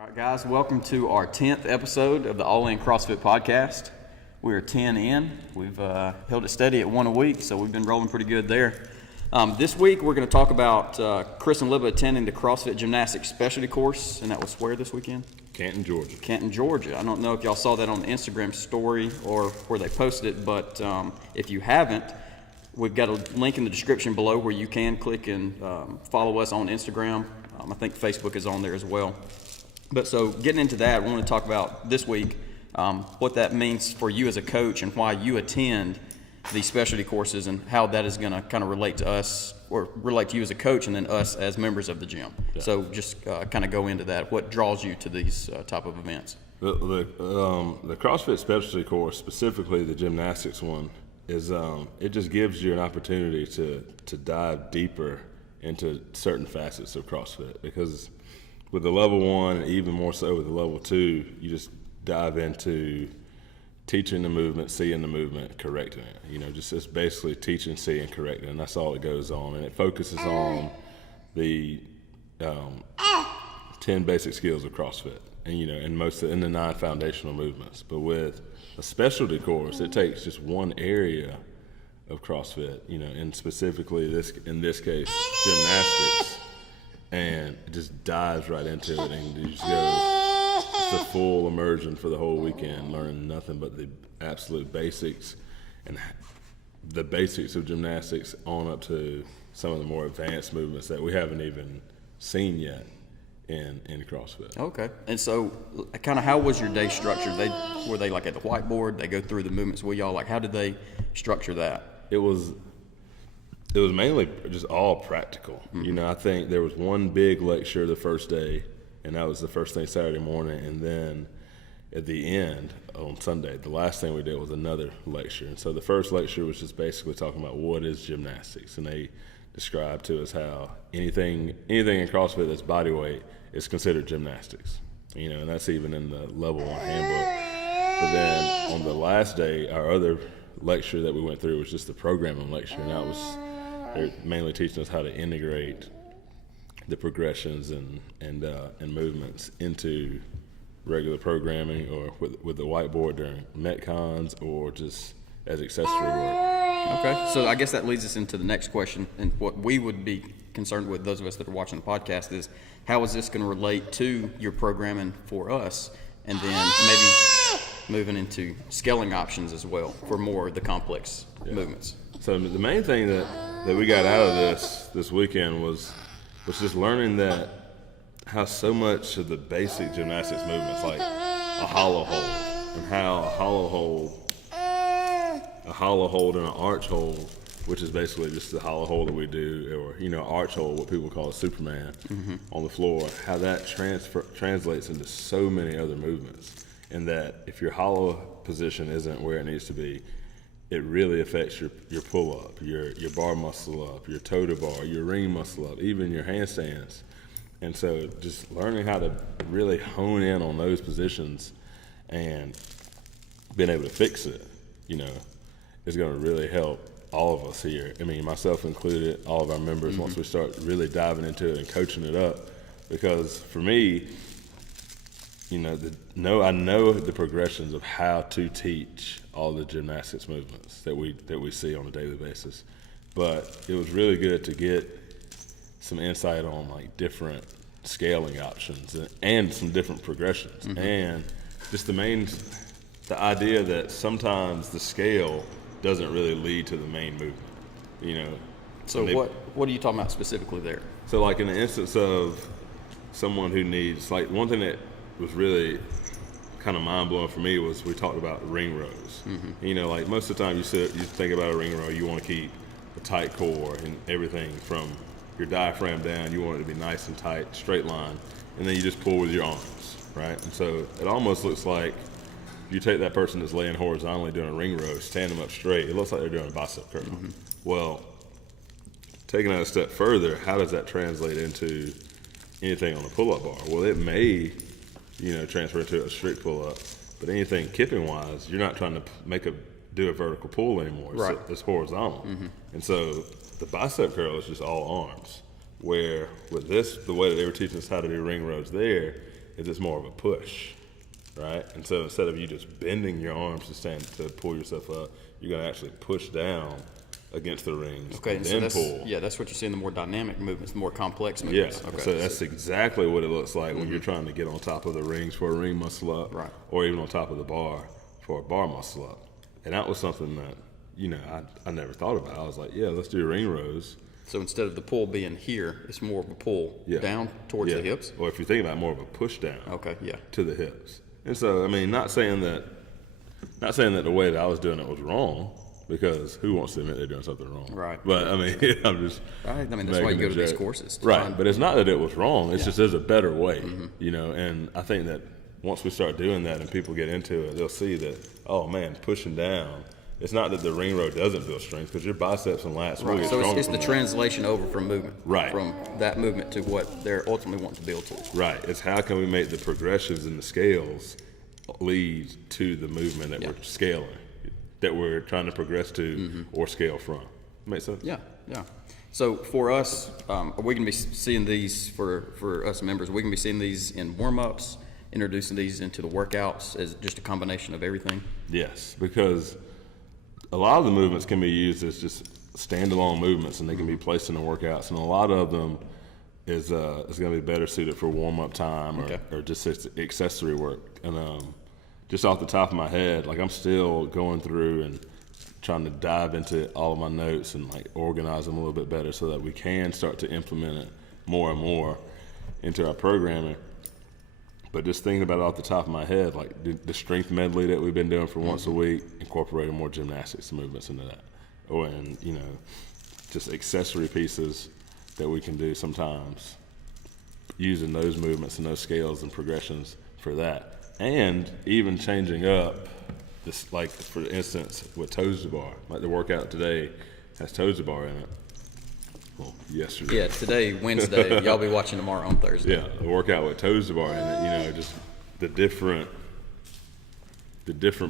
All right, guys, welcome to our 10th episode of the All In CrossFit podcast. We are 10 in. We've held it steady at one a week, so we've been rolling pretty good there. This week, we're going to talk about Chris and Libba attending the CrossFit Gymnastics Specialty Course, and that was where this weekend? Canton, Georgia. Canton, Georgia. I don't know if y'all saw that on the Instagram story or where they posted it, but if you haven't, we've got a link in the description below where you can click and follow us on Instagram. I think Facebook is on there as well. But so getting into that, we want to talk about this week what that means for you as a coach and why you attend these specialty courses and how that is going to kind of relate to us or relate to you as a coach and then us as members of the gym. Yeah. So just kind of go into that. What draws you to these type of events? The CrossFit Specialty Course, specifically the gymnastics one, is it just gives you an opportunity to dive deeper into certain facets of CrossFit, because with the level one, and even more so with the level two, you just dive into teaching the movement, seeing the movement, correcting it. You know, just basically teaching, seeing, correcting, and that's all it goes on. And it focuses on the 10 basic skills of CrossFit, and and the 9 foundational movements. But with a specialty course, it takes just one area of CrossFit, and specifically in this case, gymnastics. And it just dives right into it, and you just go it's a full immersion for the whole weekend, learning nothing but the absolute basics and the basics of gymnastics on up to some of the more advanced movements that we haven't even seen yet in CrossFit. Okay. And so kind of how was your day structured? Were they like at the whiteboard? They go through the movements with y'all? Like how did they structure that? It was mainly just all practical. Mm-hmm. I think there was one big lecture the first day, and that was the first thing Saturday morning. And then at the end, on Sunday, the last thing we did was another lecture. And so the first lecture was just basically talking about what is gymnastics. And they described to us how anything in CrossFit that's body weight is considered gymnastics. And that's even in the level 1 handbook. But then on the last day, our other lecture that we went through was just the programming lecture, and that was they're mainly teaching us how to integrate the progressions and movements into regular programming or with the whiteboard during Metcons or just as accessory work. Okay, so I guess that leads us into the next question, and what we would be concerned with, those of us that are watching the podcast, is how is this going to relate to your programming for us, and then maybe moving into scaling options as well for more of the complex movements. So the main thing that we got out of this weekend was just learning that how so much of the basic gymnastics movements, like a hollow hold, and how a hollow hold and an arch hold, which is basically just the hollow hold that we do, or arch hold, what people call a Superman, on the floor, how that translates into so many other movements, and that if your hollow position isn't where it needs to be, it really affects your pull-up, your bar muscle up, your toe-to-bar, your ring muscle up, even your handstands. And so just learning how to really hone in on those positions and being able to fix it, is going to really help all of us here. I mean, myself included, all of our members, once we start really diving into it and coaching it up. Because for me, I know the progressions of how to teach all the gymnastics movements that we see on a daily basis, but it was really good to get some insight on like different scaling options and some different progressions, and just the idea that sometimes the scale doesn't really lead to the main movement. So what are you talking about specifically there? So like in the instance of someone who needs, like, one thing that was really kind of mind-blowing for me was we talked about ring rows. Like most of the time you think about a ring row, you want to keep a tight core and everything from your diaphragm down. You want it to be nice and tight, straight line, and then you just pull with your arms, right? And so it almost looks like you take that person that's laying horizontally doing a ring row, stand them up straight, it looks like they're doing a bicep curl. Well, taking that a step further, how does that translate into anything on a pull-up bar? Well, it may transfer to a strict pull-up, but anything kipping wise, you're not trying to do a vertical pull anymore. Right. It's horizontal. And so the bicep curl is just all arms, where with this, the way that they were teaching us how to do ring rows there, is it's more of a push, right? And so instead of you just bending your arms to pull yourself up, you're going to actually push down against the rings. Okay, and so then that's, pull. yeah, that's what you're seeing, the more dynamic movements, the more complex movements. Yeah, Okay. so that's exactly what it looks like when you're trying to get on top of the rings for a ring muscle up, Right. or even on top of the bar for a bar muscle up. And that was something that, I never thought about. I was like, yeah, let's do ring rows. So instead of the pull being here, it's more of a pull down towards the hips? Or if you think about it, more of a push down Okay, yeah. to the hips. And so, I mean, not saying that the way that I was doing it was wrong, because who wants to admit they're doing something wrong? Right. But I mean, I'm just Right. I mean, that's why you go to these courses. Right. But it's not that it was wrong. It's just there's a better way, and I think that once we start doing that and people get into it, they'll see that, oh man, pushing down, it's not that the ring row doesn't build strength, because your biceps and lats will Right. get So stronger it's the from that. translation over from movement. Right. From that movement to what they're ultimately wanting to build to. Right. It's how can we make the progressions in the scales lead to the movement that we're scaling, that we're trying to progress to or scale from. Make sense? Yeah, yeah. So for us, are we going to be seeing these for us members? Are we going to be seeing these in warm-ups, introducing these into the workouts as just a combination of everything? Yes, because a lot of the movements can be used as just standalone movements, and they can be placed in the workouts, and a lot of them is going to be better suited for warm-up time or just accessory work. And just off the top of my head, like I'm still going through and trying to dive into all of my notes and like organize them a little bit better so that we can start to implement it more and more into our programming. But just thinking about it off the top of my head, like the strength medley that we've been doing for once a week, incorporating more gymnastics movements into that. And, just accessory pieces that we can do sometimes, using those movements and those scales and progressions for that. And even changing up this, like for instance, with toes to bar. Like the workout today has toes to bar in it. Well, yesterday. Yeah, today, Wednesday. Y'all be watching tomorrow on Thursday. Yeah, the workout with toes to bar in it. Just the different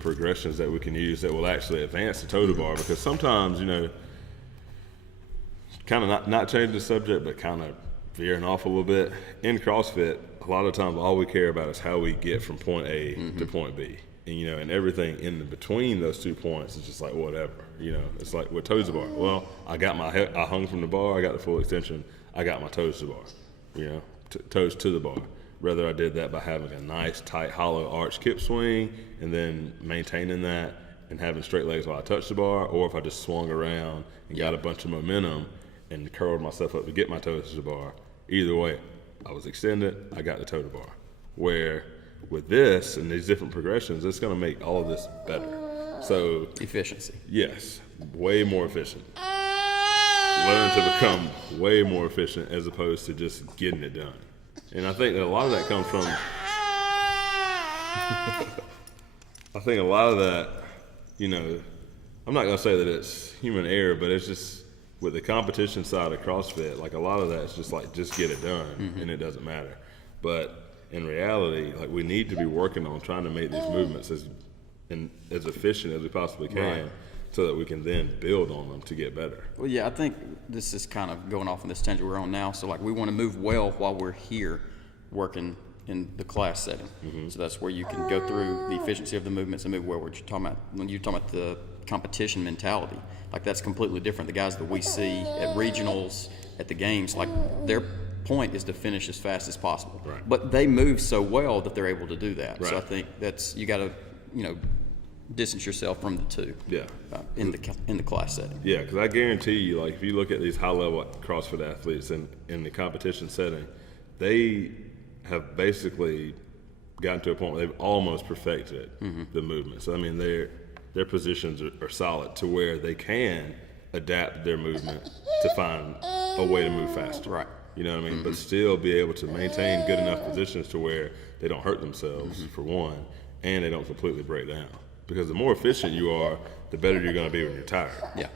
progressions that we can use that will actually advance the toe to bar. Because sometimes, kind of not changing the subject, but kind of veering off a little bit. In CrossFit, a lot of times all we care about is how we get from point A to point B. And everything in between those 2 points is just like whatever. It's like with toes to bar. Well, I hung from the bar, I got the full extension, I got my toes to bar. Toes to the bar. Whether I did that by having a nice, tight, hollow arch kip swing and then maintaining that and having straight legs while I touched the bar, or if I just swung around and got a bunch of momentum and curled myself up to get my toes to the bar. Either way, I was extended, I got the toe to bar. Where with this and these different progressions, it's going to make all of this better. So Efficiency. yes, way more efficient. Learn to become way more efficient as opposed to just getting it done. And I think that a lot of that comes from I think a lot of that, I'm not going to say that it's human error, but it's just with the competition side of CrossFit, like a lot of that is just like, just get it done and it doesn't matter. But in reality, like we need to be working on trying to make these movements as efficient as we possibly can so that we can then build on them to get better. Well, yeah, I think this is kind of going off on this tangent we're on now. So, like, we want to move well while we're here working in the class setting. So that's where you can go through the efficiency of the movements and move well. What you're talking about when you're talking about the competition mentality, like that's completely different. The guys that we see at regionals, at the games, like their point is to finish as fast as possible. Right. But they move so well that they're able to do that. Right. So I think that's, you got to, distance yourself from the two. Yeah. In the class setting. Yeah, because I guarantee you, like if you look at these high-level CrossFit athletes in the competition setting, they have basically gotten to a point where they've almost perfected the movement. So I mean, their positions are solid to where they can adapt their movement to find a way to move faster. Right. You know what I mean? But still be able to maintain good enough positions to where they don't hurt themselves, for one, and they don't completely break down. Because the more efficient you are, the better you're going to be when you're tired. Yeah.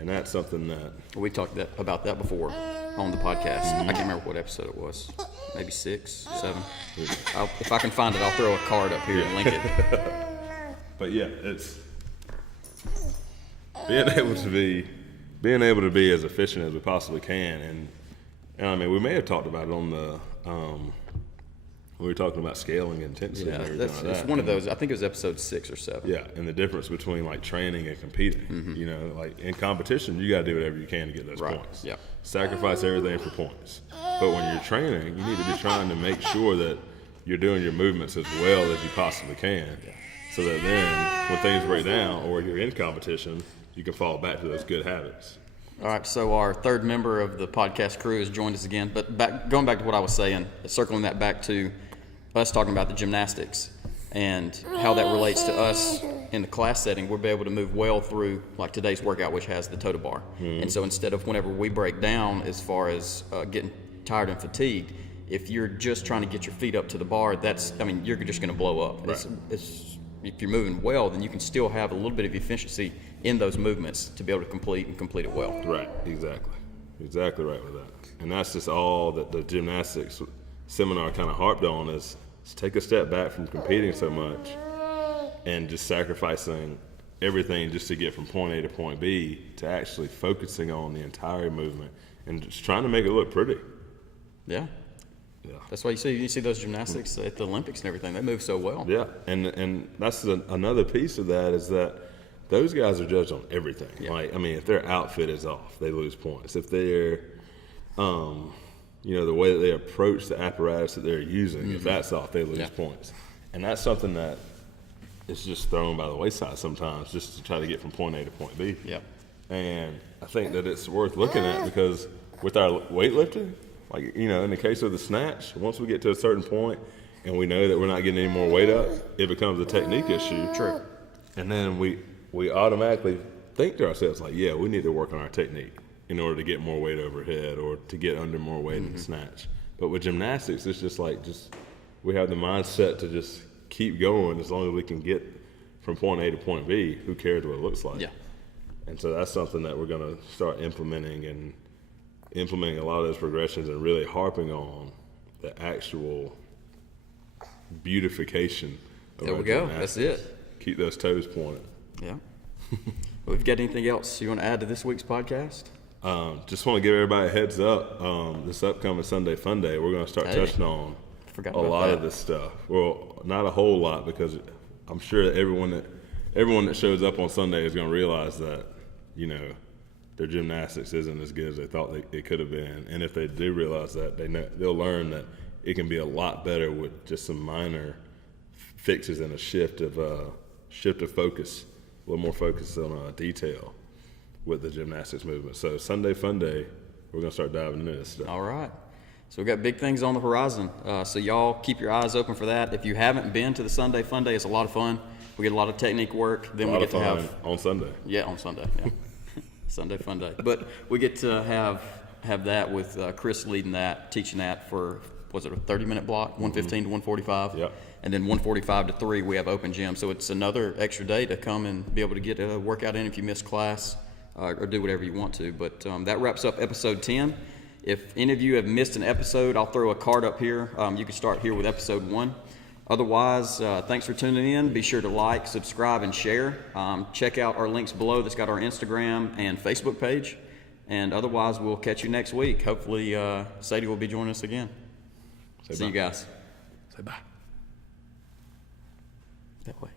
And that's something that... We talked about that before on the podcast. I can't remember what episode it was. Maybe 6, 7. If I can find it, I'll throw a card up here and link it. But yeah, it's being able to be as efficient as we possibly can. And I mean, we may have talked about it on the We were talking about scaling intensity. Yeah, and everything that's like it's that. one of those. I think it was episode 6 or 7. Yeah, and the difference between like training and competing. Mm-hmm. You know, like in competition, you got to do whatever you can to get those Right. points. Yeah. Sacrifice everything for points. But when you're training, you need to be trying to make sure that you're doing your movements as well as you possibly can, so that then when things break down or you're in competition, you can fall back to those good habits. All right, so our third member of the podcast crew has joined us again. But going back to what I was saying, circling that back to us talking about the gymnastics and how that relates to us in the class setting, we'll be able to move well through like today's workout, which has the total bar. And so instead of whenever we break down as far as getting tired and fatigued, if you're just trying to get your feet up to the bar, you're just going to blow up. Right. If you're moving well, then you can still have a little bit of efficiency in those movements to be able to complete it well. Right, exactly right with that. And that's just all that the gymnastics seminar kind of harped on is take a step back from competing so much and just sacrificing everything just to get from point A to point B to actually focusing on the entire movement and just trying to make it look pretty. Yeah. Yeah. That's why you see those gymnastics at the Olympics and everything. They move so well. Yeah, and that's another piece of that is that those guys are judged on everything. Yeah. Like, I mean, if their outfit is off, they lose points. If they're, the way that they approach the apparatus that they're using, if that's off, they lose points. And that's something that is just thrown by the wayside sometimes just to try to get from point A to point B. Yeah. And I think that it's worth looking at because with our weightlifting, like, in the case of the snatch, once we get to a certain point and we know that we're not getting any more weight up, it becomes a technique issue. True. And then we automatically think to ourselves, like, yeah, we need to work on our technique in order to get more weight overhead or to get under more weight in the snatch. But with gymnastics, it's just we have the mindset to just keep going as long as we can get from point A to point B. Who cares what it looks like? Yeah. And so that's something that we're going to start implementing a lot of those progressions and really harping on the actual beautification of There our we go. gymnastics. That's it. Keep those toes pointed. Yeah. Well, if you got anything else you want to add to this week's podcast? Just want to give everybody a heads up. This upcoming Sunday Fun Day, we're going to start touching on Forgot a about lot that. of this stuff. Well, not a whole lot because I'm sure that everyone that shows up on Sunday is going to realize that, their gymnastics isn't as good as they thought it could have been. And if they do realize that, they'll learn that it can be a lot better with just some minor fixes and a shift of focus, a little more focus on detail with the gymnastics movement. So Sunday Fun Day, we're going to start diving into this stuff. All right. So we've got big things on the horizon. So y'all keep your eyes open for that. If you haven't been to the Sunday Fun Day, it's a lot of fun. We get a lot of technique work. Then we get to have on Sunday. Yeah, on Sunday. Yeah. Sunday Fun Day. But we get to have that with Chris leading that, teaching that for, was it a 30-minute block, 115 to 145? Yep. And then 145 to 3, we have open gym. So it's another extra day to come and be able to get a workout in if you miss class or do whatever you want to. But that wraps up episode 10. If any of you have missed an episode, I'll throw a card up here. You can start here with episode 1. Otherwise, thanks for tuning in. Be sure to like, subscribe, and share. Check out our links below that's got our Instagram and Facebook page. And otherwise, we'll catch you next week. Hopefully, Sadie will be joining us again. See you guys. Say bye. That way.